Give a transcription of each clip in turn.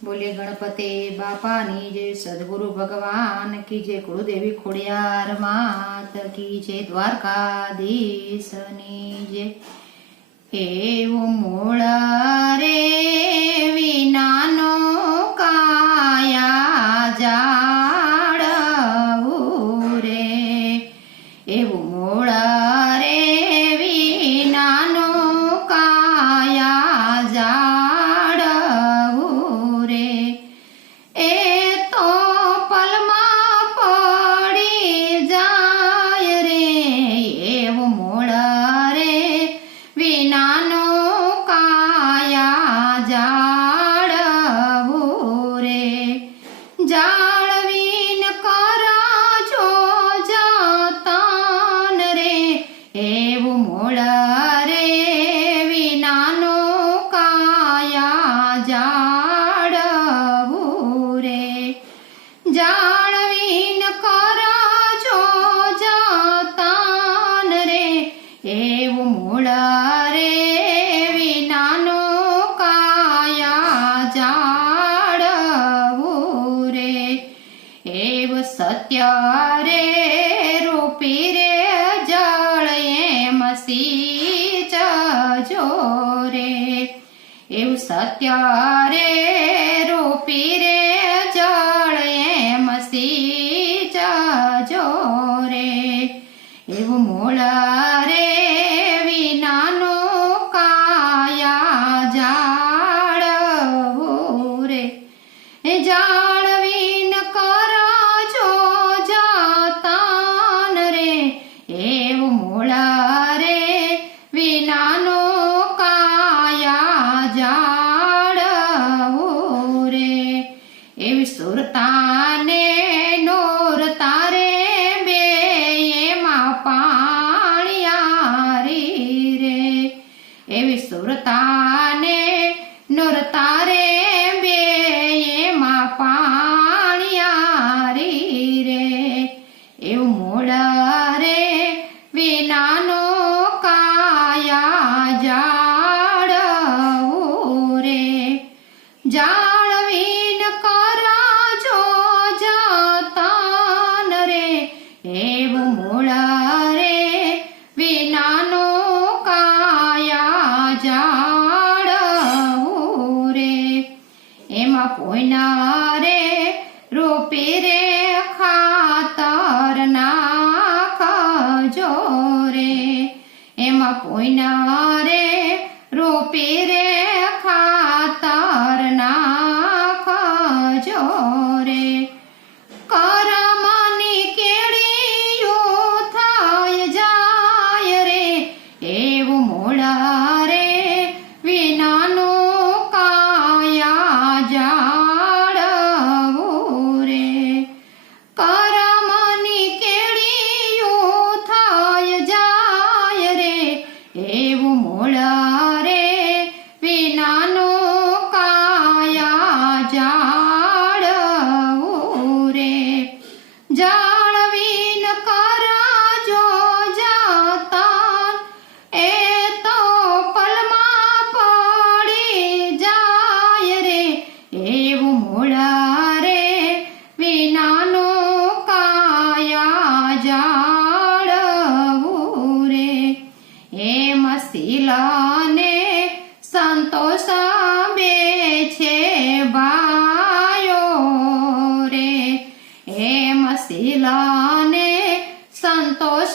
બોલે ગણપતે, બાપાની જે સદગુરુ ભગવાન કી જે કુળદેવી ખોડિયાર માત કી જે દ્વારકાધીશની જે એવું મૂળ રે વિનાનો રે રૂપી રે જળ એમ સી જજો રે એવું મોળા એવી સુરતાને નુરતા રે ખાતર જો રે એમાં કોઈના રે ભોળા રે વિનાનો કાયા જાળવું રે એ મસીલાને સંતોષ બે છે ભાયો રે. એ મસીલાને સંતોષ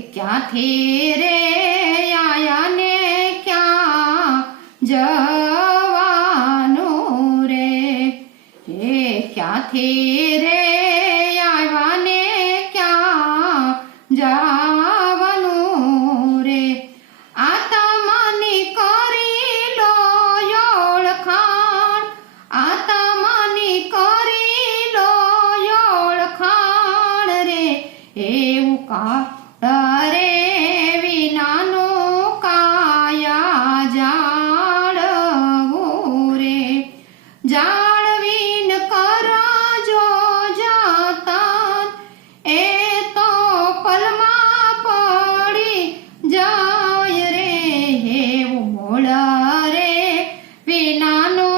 ક્યાંથી રે આયા ને ક્યાં જવાનું રે? એ ક્યાંથી જાળવીન કરજો જાતા એ તો પલમાં પડી જાય રે, હે મોળ રે. વિનાનો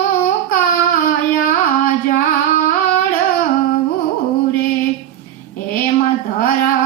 કાયા જાળવું રે. એમાં ધરા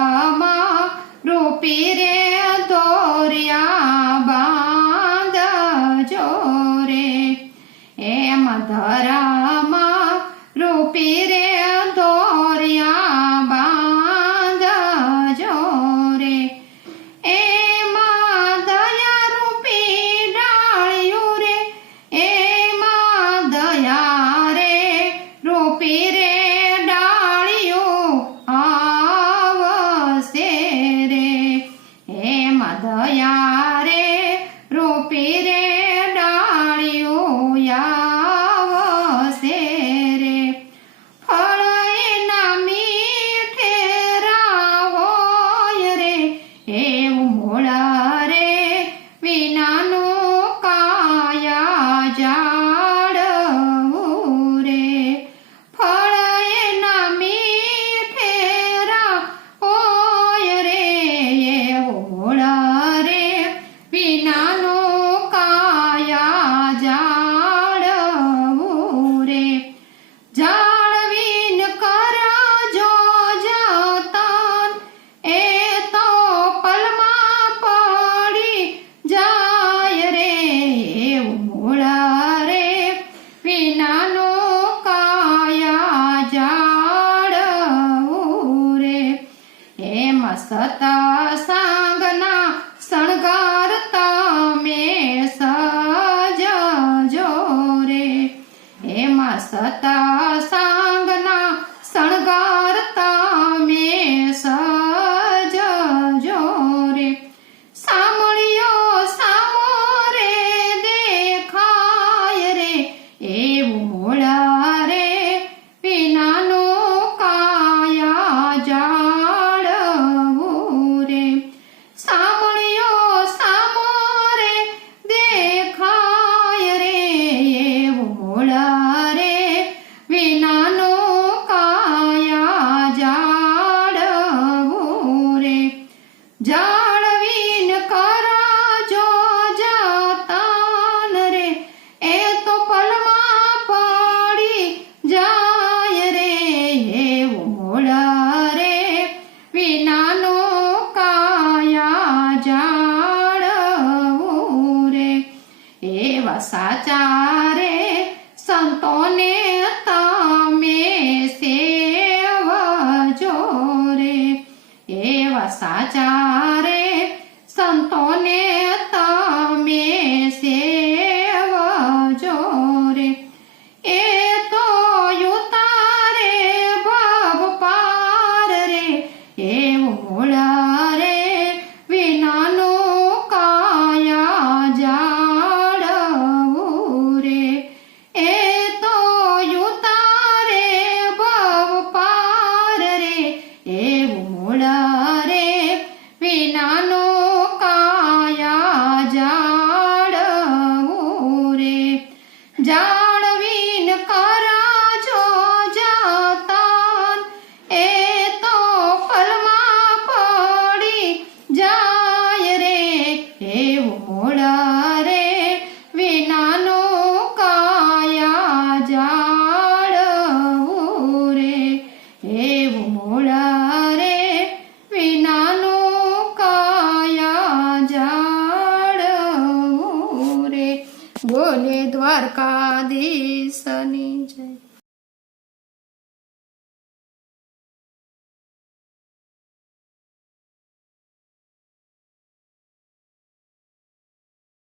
रे